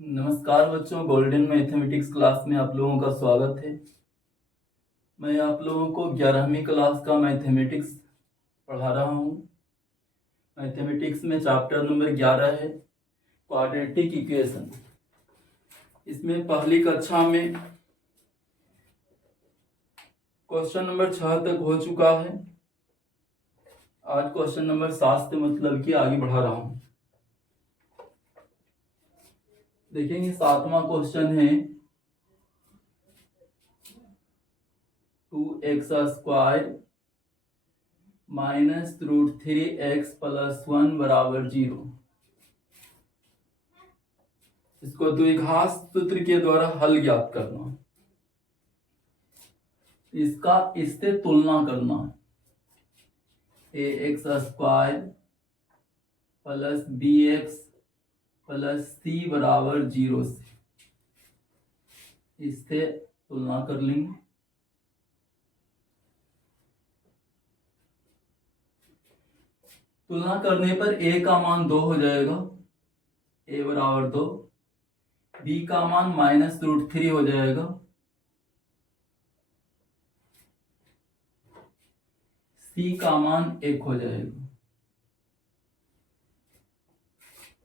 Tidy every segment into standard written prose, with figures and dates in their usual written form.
नमस्कार बच्चों, golden mathematics class में आप लोगों का स्वागत है। मैं आप लोगों को 11वीं क्लास का मैथमेटिक्स पढ़ा रहा हूँ। मैथमेटिक्स में चैप्टर नंबर 11 है क्वाड्रेटिक इक्वेशन। इसमें पहली कक्षा में क्वेश्चन नंबर 6 तक हो चुका है। आज क्वेश्चन नंबर 7 से मतलब कि आगे बढ़ा रहा हूँ। देखेंगे 7वां क्वेश्चन है 2x² माइनस √3x + 1 बराबर 0। इसको द्विघात सूत्र के द्वारा हल ज्ञात करना, इसका इससे तुलना करना। ax² + bx + c बराबर 0 से इससे तुलना कर लेंगे। तुलना करने पर a का मान 2 हो जाएगा, a बराबर 2। b का मान -√3 हो जाएगा, c का मान 1 हो जाएगा।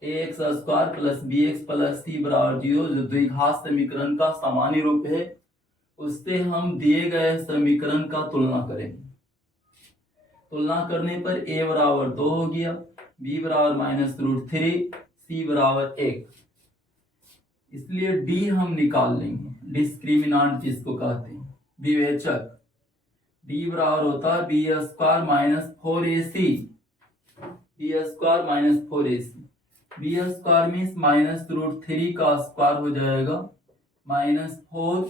ax² + bx + c बराबर 0 जो द्विघात समीकरण का सामान्य रूप है, उससे हम दिए गए समीकरण का तुलना करेंगे। तुलना करने पर a बराबर 2 हो गया, b बराबर -√3, c बराबर 1। इसलिए d हम निकाल लेंगे, डिस्क्रिमिनांट जिसको कहते हैं, विवेचक। d बराबर होता है b² - 4ac, b² - 4ac। b² means -√3 का स्क्वायर हो जाएगा, -4।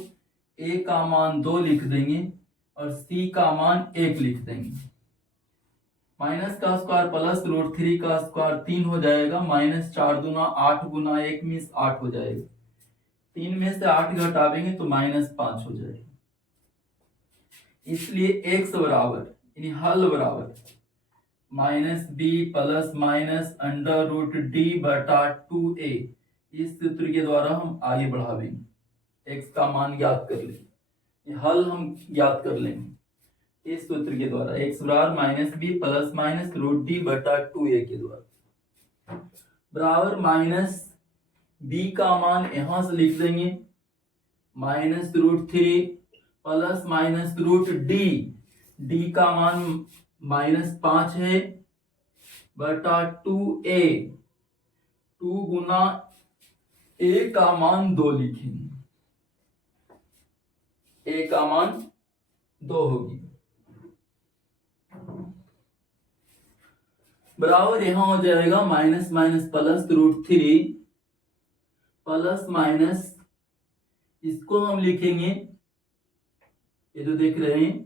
a का मान 2 लिख देंगे और c का मान 1 लिख देंगे। माइनस का स्क्वायर प्लस √3 का स्क्वायर 3 हो जाएगा। -4 दूना 8 गुना 1 मीन्स 8 हो जाएगा। 3 में से 8 घटावेंगे तो -5 हो जाएगा। इसलिए x बराबर यानी हल बराबर -b ± √d/2a। इस सूत्र के द्वारा हम आगे बढ़ावेंगे, x का मान ज्ञात कर लेंगे, हल हम ज्ञात कर लेंगे इस सूत्र के द्वारा। x बराबर -b ± √d/2a के द्वारा बराबर -b का मान यहां से लिख देंगे, -√3 ± √d। का मान -5 है बटा 2a। 2 गुना a का मान 2 लिखेंगे, a का मान 2 होगी बराबर यहां हो जाएगा -√3 प्लस माइनस, इसको हम लिखेंगे, ये जो देख रहे हैं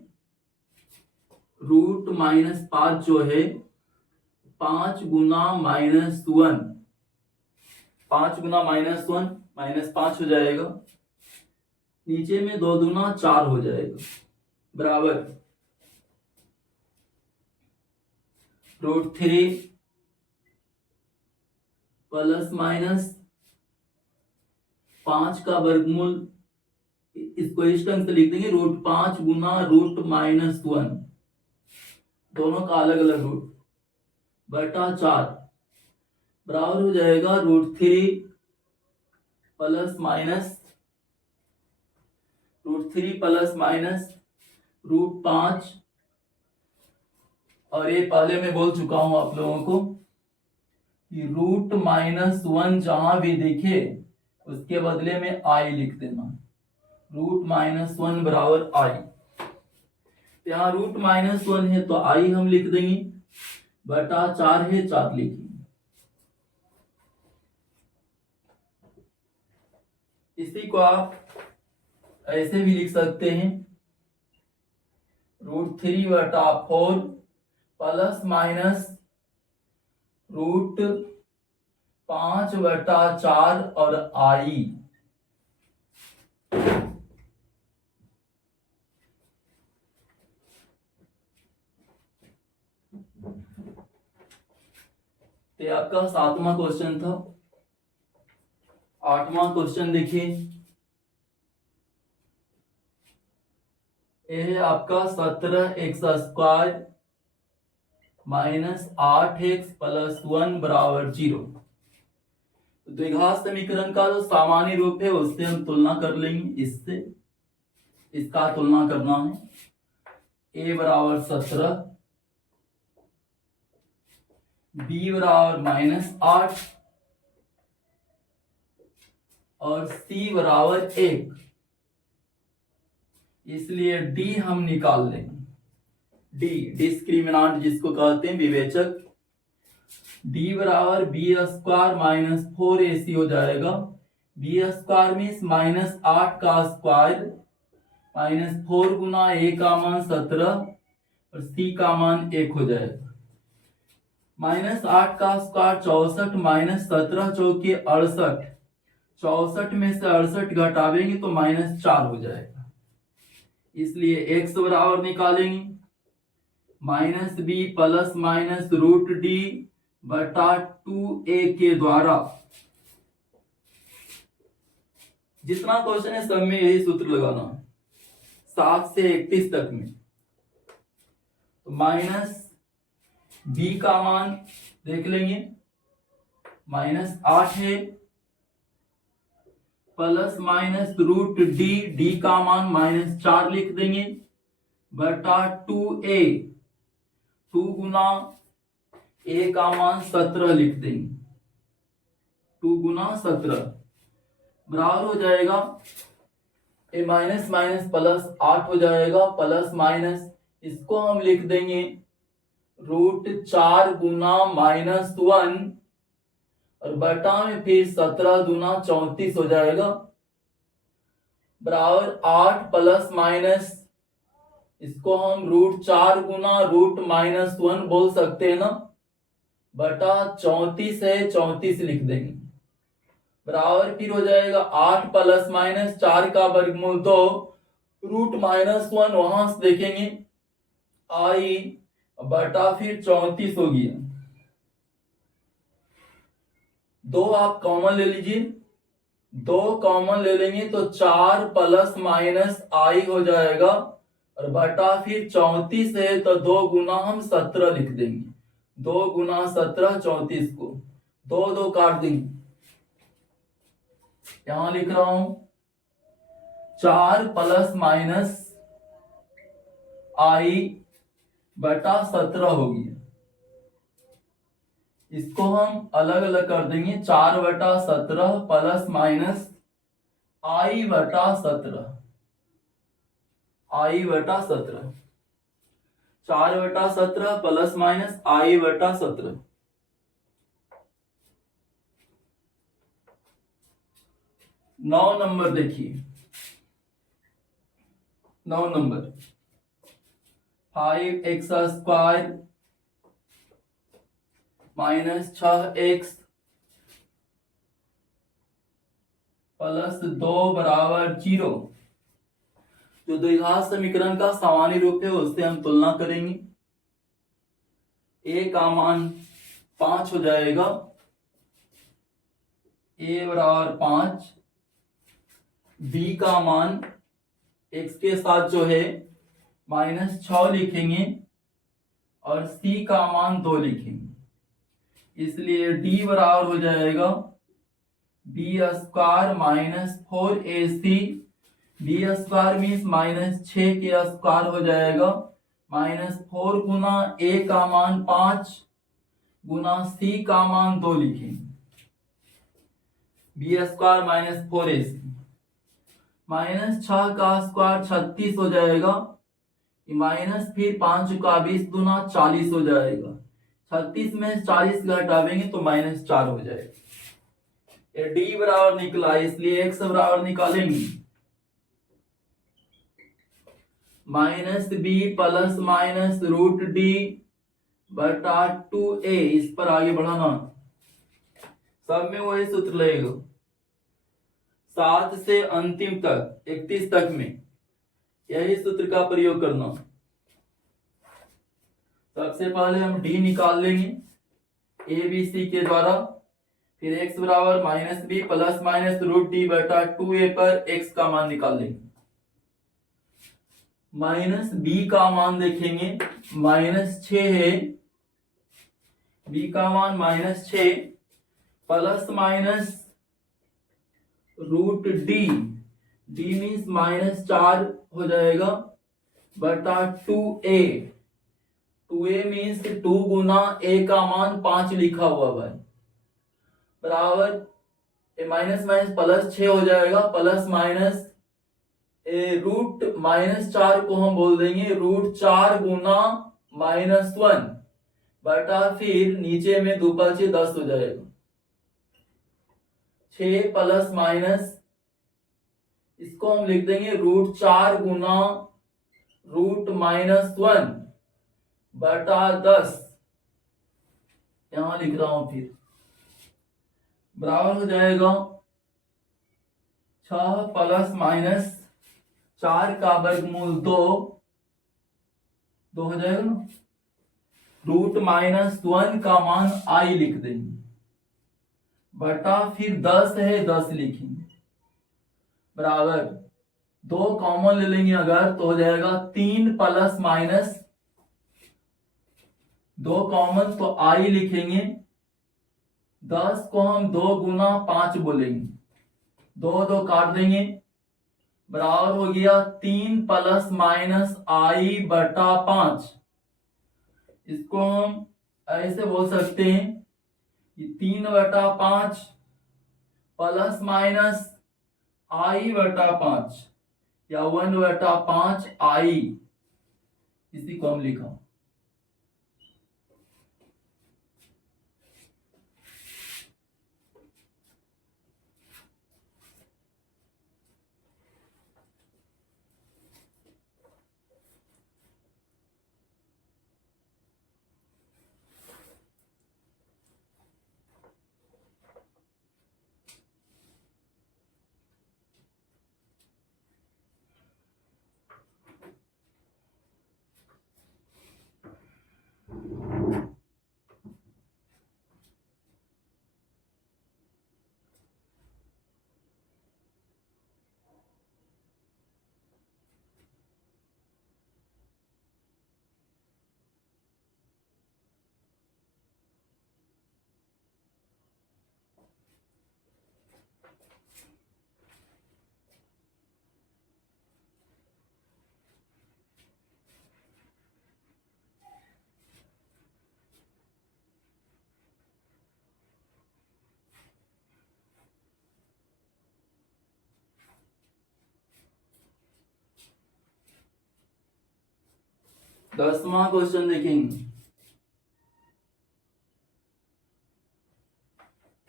√-5 जो है 5 गुना -1, 5 गुना -1 -5 हो जाएगा। नीचे में 2 दूना 4 हो जाएगा बराबर √3 प्लस माइनस 5 का वर्गमूल, इसको इस ढंग से लिख देंगे, √5 गुना √-1, दोनों का अलग अलग रूट, बटा 4 बराबर हो जाएगा √3 प्लस माइनस √5। और ये पहले मैं बोल चुका हूं आप लोगों को कि √-1 जहां भी दिखे उसके बदले में i लिख देना, √-1 बराबर i। यहाँ √-1 है तो i हम लिख देंगे, बटा 4 है 4 लिखेंगे। इसी को आप ऐसे भी लिख सकते हैं, √3/4 प्लस माइनस √5/4 और i। तो आपका 7वां क्वेश्चन था। 8वां क्वेश्चन देखिए, ये है आपका 17x² माइनस 8x प्लस 1 बराबर 0। द्विघात समीकरण का जो सामान्य रूप है उससे हम तुलना कर लेंगे, इससे इसका तुलना करना है। a बराबर 17, b बराबर -8 और c बराबर 1। इसलिए d हम निकाल लेंगे। d डिस्क्रिमिनांट जिसको कहते हैं, विवेचक। d बराबर b² माइनस 4ac हो जाएगा। b² मीन्स -8 का स्क्वायर माइनस 4 गुना a का मान 17 और c का मान 1 हो जाएगा। -8 का स्क्वायर 64 माइनस 17 चौके 68, 64 में से 68 घटावेंगे तो -4 हो जाएगा। इसलिए x बराबर निकालेंगे -b प्लस माइनस √d बटा 2a के द्वारा। जितना क्वेश्चन है सब में यही सूत्र लगाना है, 7 से 31 तक में। तो -b का मान देख लेंगे, -8 है, प्लस माइनस √d, d का मान -4 लिख देंगे बटा 2a, 2 गुना a का मान 17 लिख देंगे, 2 गुना 17 बराबर हो जाएगा ए माइनस माइनस प्लस 8 हो जाएगा, प्लस माइनस इसको हम लिख देंगे √4 गुना -1 और बटा में फिर 17 दूना 34 हो जाएगा, बराबर 8 प्लस माइनस इसको हम √4 गुना √-1 बोल सकते हैं ना, बटा 34 है, 34 लिख देंगे, बराबर फिर हो जाएगा 8 प्लस माइनस 4 का वर्गमूल 2 √-1 वहां से देखेंगे आई बटा फिर 34 हो गया। 2 आप कॉमन ले लीजिए, 2 कॉमन ले लेंगे तो 4 प्लस माइनस आई हो जाएगा और बटा फिर 34 है तो 2 गुना हम 17 लिख देंगे, 2 गुना 17 34 को 2 2 काट देंगे, यहां लिख रहा हूं 4 प्लस माइनस आई बटा 17 हो गया। इसको हम अलग अलग कर देंगे, 4 बटा 17 प्लस माइनस आई बटा 17, आई बटा 17, 4 बटा 17 प्लस माइनस आई बटा 17। 9 नंबर देखिए, 9 number 5x² minus 6x plus 2 बराबर 0। जो द्विघात समीकरण का सामान्य रूप है उससे हम तुलना करेंगे। a का मान 5 हो जाएगा, a बराबर 5, b का मान x के साथ जो है -6 लिखेंगे और c का मान 2 लिखेंगे। इसलिए d बराबर हो जाएगा b² minus 4ac, b² means -6 के स्क्वायर हो जाएगा, -4 गुना a का मान 5 गुना c का मान 2 लिखेंगे, b² माइनस 4ac, -6 का स्क्वायर 36 हो जाएगा, माइनस फिर 5 का 20 गुना 40 हो जाएगा, 36 में 40 घटावेंगे तो -4 हो जाएगा। ये d बराबर निकला, इसलिए x बराबर निकालेंगे -b प्लस माइनस √d बटा 2a। इस पर आगे बढ़ाना, सब में वही सूत्र लगेगा, 7 से अंतिम तक 31 तक में यही सूत्र का प्रयोग करना। सबसे पहले हम d निकाल लेंगे a b c के द्वारा, फिर x बराबर minus B plus minus root D बटा 2a पर x का मान निकाल लेंगे। माइनस बी का मान देखेंगे -6 है, बी का मान -6 plus minus root D, D means -4 हो जाएगा बटा 2a, 2a means 2 Guna a का मान 5 लिखा हुआ भाई, बराबर माइनस माइनस प्लस 6 हो जाएगा प्लस माइनस रूट -4 को हम बोल देंगे रूट 4 गुना -1 बटा फिर नीचे में 2 5 10 हो जाएगा, 6 प्लस माइनस इसको हम लिख देंगे रूट 4 गुना रूट -1 बटा 10, यहां लिख रहा हूं फिर, बराबर हो जाएगा 6 प्लस माइनस 4 का वर्गमूल 2 हो जाएगा ना, रूट -1 का मान आई लिख देंगे बटा फिर 10 है 10 लिखेंगे, बराबर 2 कॉमन ले लेंगे अगर तो हो जाएगा 3 प्लस माइनस 2 कॉमन तो आई लिखेंगे, 10 को हम 2 गुना 5 बोलेंगे, 2 काट देंगे, बराबर हो गया 3 प्लस माइनस आई बटा 5। इसको हम ऐसे बोल सकते हैं कि 3 बटा 5 प्लस माइनस आई बटा 5 या 1 बटा 5 आई, इसी को हम लिखा। दसवां क्वेश्चन देखेंगे,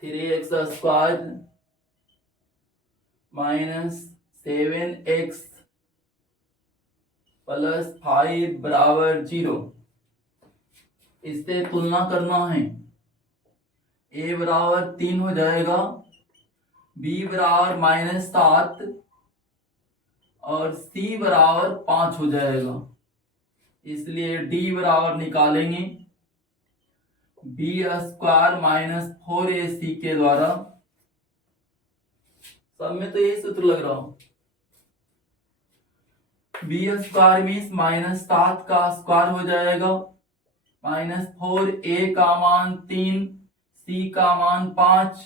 3x² माइनस 7x प्लस 5 बराबर 0, इससे तुलना करना है। a बराबर 3 हो जाएगा, b बराबर -7 और c बराबर 5 हो जाएगा, इसलिए d बराबर निकालेंगे b² माइनस 4ac के द्वारा। सब में तो यही सूत्र लग रहा हूं, b² मीन्स -7 का स्क्वायर हो जाएगा, -4a का मान 3, c का मान 5,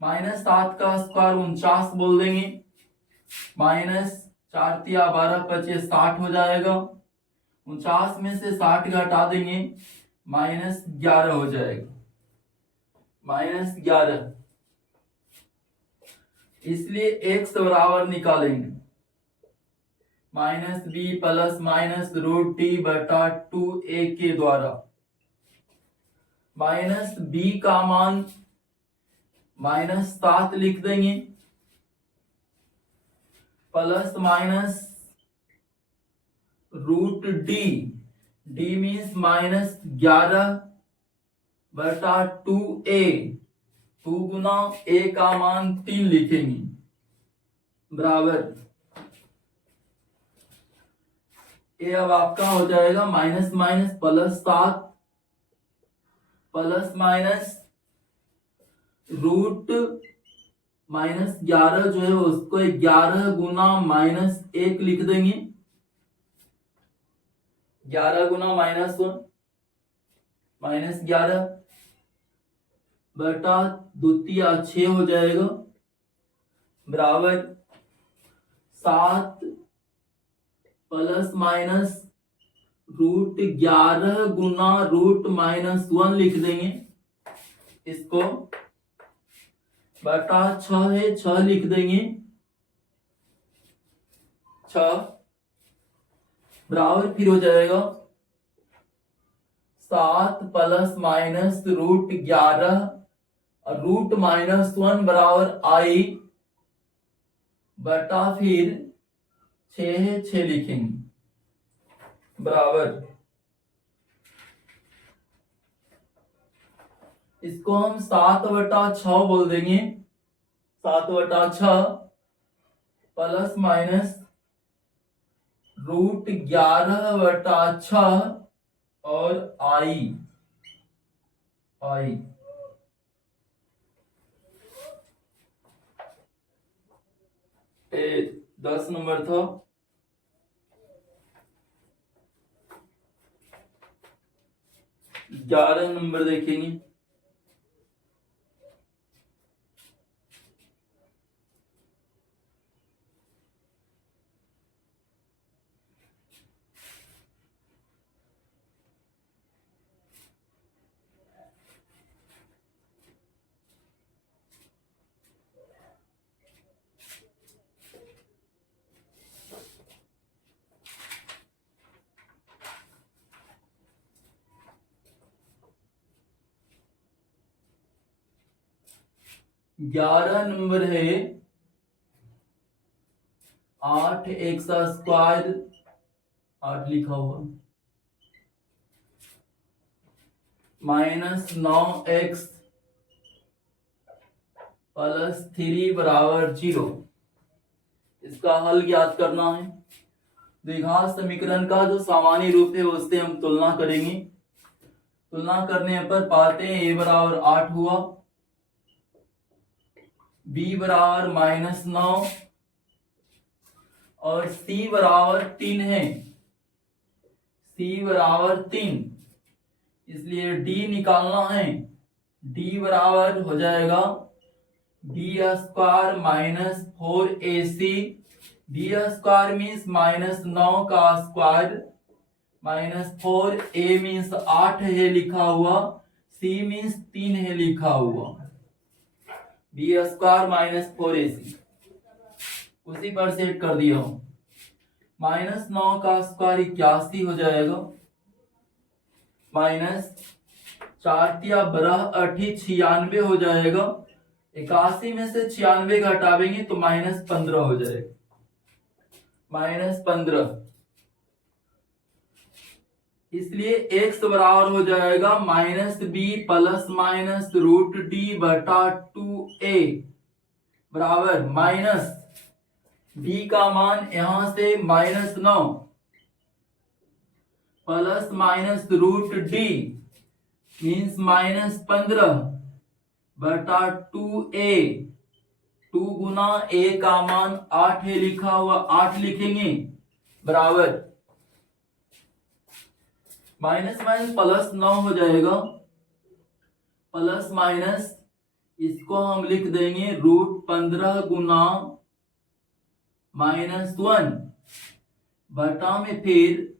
-7 का स्क्वायर 49 बोल देंगे, -4 × 12 = 60 हो जाएगा, 49 में से 60 घटा देंगे -11 हो जाएगा, -11, इसलिए x बराबर निकालेंगे -b plus minus root T बटा 2a के द्वारा। -b का मान -7 लिख देंगे plus minus root D, D means -11 बटा 2a, 2 गुना a का मान 3 लिखेंगे, बराबर ये अब आपका हो जाएगा minus plus 7 plus minus root -11 जो है उसको 11 गुना -1 लिख देंगे। 11 गुना -1 -11 बटा द्वितीय 6 हो जाएगा, बराबर 7 प्लस माइनस √11 गुना √-1 लिख देंगे इसको, बटा 6 है 6 लिख देंगे 6, बराबर फिर हो जाएगा 7 प्लस माइनस √11 और √-1 बराबर I बटा फिर 6 है 6 लिखेंगे, बराबर इसको हम 7/6 बोल देंगे। 7/6 प्लस माइनस √11/6 और I 10 नंबर था। ग्यारह नंबर देखेंगे। ग्यारह नंबर है 8x², 8 लिखा हुआ, -9x प्लस 3 बराबर 0। इसका हल ज्ञात करना है। द्विघात समीकरण का जो सामान्य रूप है उससे हम तुलना करेंगे। तुलना करने पर पाते हैं a बराबर 8 हुआ, b बराबर -9 और c बराबर 3 है, c बराबर 3, इसलिए d निकालना है। d बराबर हो जाएगा b² -4ac, b² मीन्स -9 का स्क्वायर, -4a मीन्स 8 है लिखा हुआ, c मीन्स 3 है लिखा हुआ, b² -4ac उसी पर सेट कर दिया हूं। -9 का स्क्वायर 81 हो जाएगा, -4×8 96 हो जाएगा। 81 में से 96 घटावेंगे तो -15 हो जाएगा, -15। इसलिए x बराबर हो जाएगा -b प्लस माइनस √d/2a बराबर माइनस b का मान यहां से -9 plus minus √d means -15/2a, 2 Guna a का मान 8 है लिखा हुआ, 8 लिखेंगे, बराबर माइनस माइनस प्लस 9 हो जाएगा, प्लस माइनस इसको हम लिख देंगे √15 गुना -1 बटा में फिर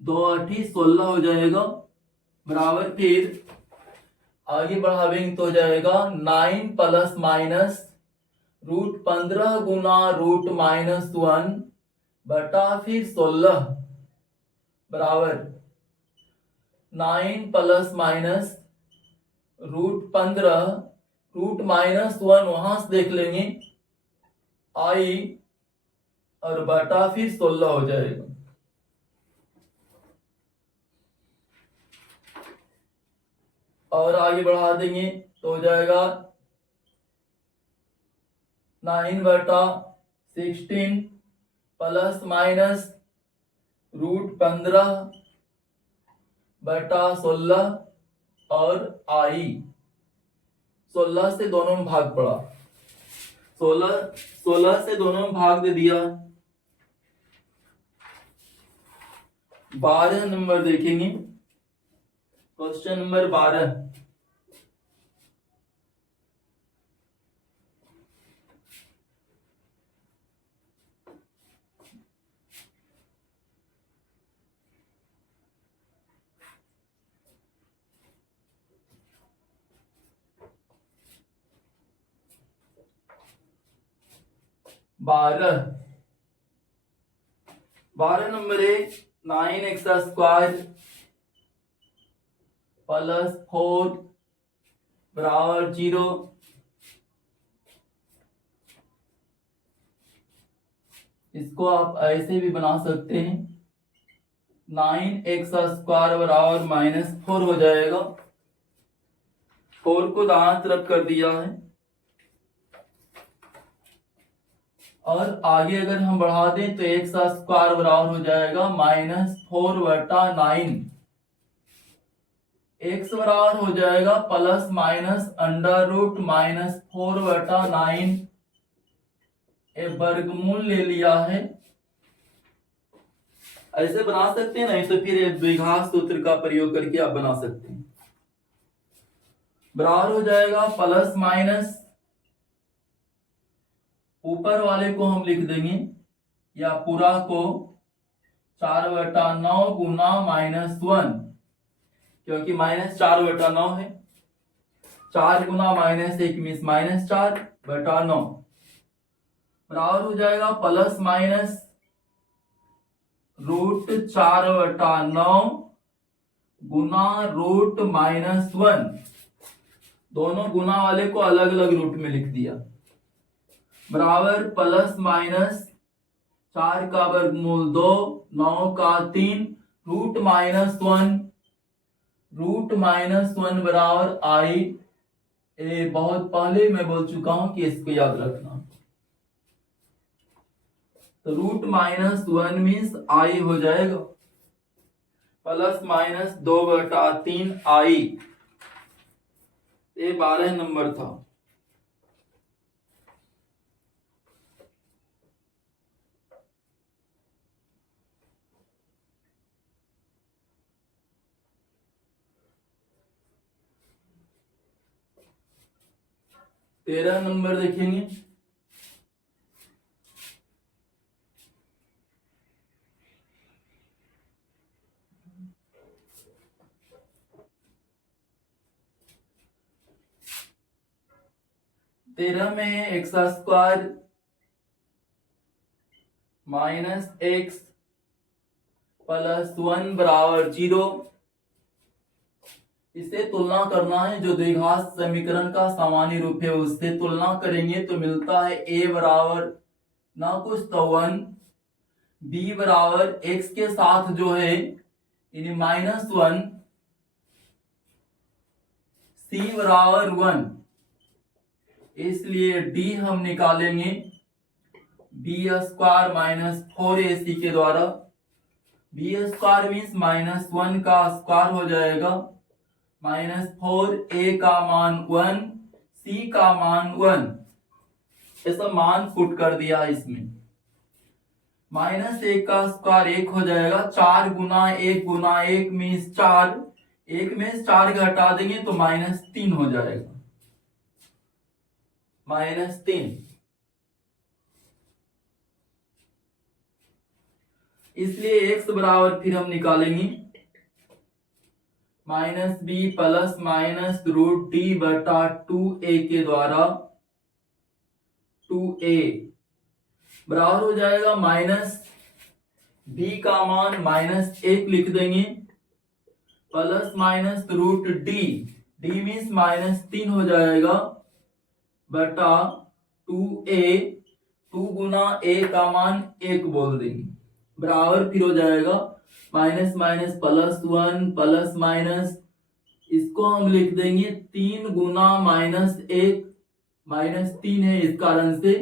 2×8 16 हो जाएगा, बराबर फिर आगे बढ़ावेंगे तो हो जाएगा 9 प्लस माइनस √15 गुना √-1 बटा फिर 16 बराबर 9 प्लस माइनस √15 √-1 वहां से देख लेंगे I और बटा फिर 16 हो जाएगा। और आगे बढ़ा देंगे तो हो जाएगा 9/16 प्लस माइनस √15 बटा 16 और I 16 से दोनों में भाग पड़ा, 16 से दोनों में भाग दे दिया। 12 नंबर देखेंगे, क्वेश्चन नंबर 12। बारह नंबर है 9x स्क्वायर प्लस 4 बराबर 0। इसको आप ऐसे भी बना सकते हैं, 9x स्क्वायर बराबर -4 हो जाएगा। 4 को दाहिनी तरफ कर दिया है, और आगे अगर हम बढ़ा दें तो x स्क्वायर बराबर हो जाएगा -4/9। x बराबर हो जाएगा प्लस माइनस अंडर रूट -4/9। वर्गमूल ले लिया है, ऐसे बना सकते हैं, नहीं तो फिर द्विघात सूत्र का प्रयोग करके आप बना सकते हैं। बराबर हो जाएगा प्लस माइनस, ऊपर वाले को हम लिख देंगे या पूरा को 4/9 गुना -1, क्योंकि -4/9 है। 4 गुना -1 मीन्स -4/9 बराबर हो जाएगा प्लस माइनस √4/9 गुना √-1। दोनों गुना वाले को अलग अलग रूट में लिख दिया, बराबर प्लस माइनस 4 का वर्गमूल 2, 9 का 3, √-1 बराबर आई। बहुत पहले मैं बोल चुका हूं कि इसको याद रखना। तो √-1 मीन्स आई हो जाएगा प्लस माइनस 2/3 आई। ये 12 नंबर था। तेरह नंबर देखेंगे, तेरह में एक्स स्क्वायर -x प्लस 1 बराबर 0। इसे तुलना करना है, जो द्विघात समीकरण का सामान्य रूप है उससे तुलना करेंगे तो मिलता है a बराबर ना कुछ तो 1, b बराबर x के साथ जो है यानी -1, c बराबर 1। इसलिए d हम निकालेंगे b स्क्वायर -4ac के द्वारा। b स्क्वायर मीन्स -1 का स्क्वायर हो जाएगा, -4, a का मान 1, c का मान 1। ये सब मान पुट कर दिया इसमें। -1 का स्क्वायर 1 हो जाएगा, 4 गुना 1 गुना 1 मीन्स 4, 1 में 4 का हटा देंगे तो -3 हो जाएगा, -3। इसलिए x बराबर फिर हम निकालेंगे -b प्लस माइनस √d/2a के द्वारा 2a बराबर हो जाएगा b का मान -1 लिख देंगे plus minus √d, d means -3 हो जाएगा बटा 2a, 2 गुना a का मान 1 बोल देंगे, बराबर फिर हो जाएगा minus minus plus 1 plus minus, इसको हम लिख देंगे 3 गुना -1, -3 है इस कारण से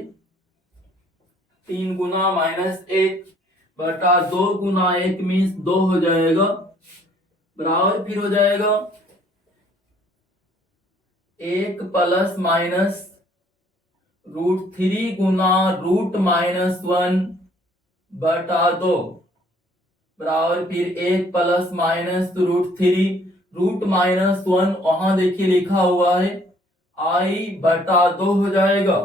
3 गुना -1 बटा 2 गुना 1 मीन्स 2 हो जाएगा, बराबर फिर हो जाएगा एक प्लस माइनस √3 गुना √-1 बटा 2 बराबर फिर एक प्लस माइनस √3 √-1 वहां देखिए लिखा हुआ है I बटा 2 हो जाएगा।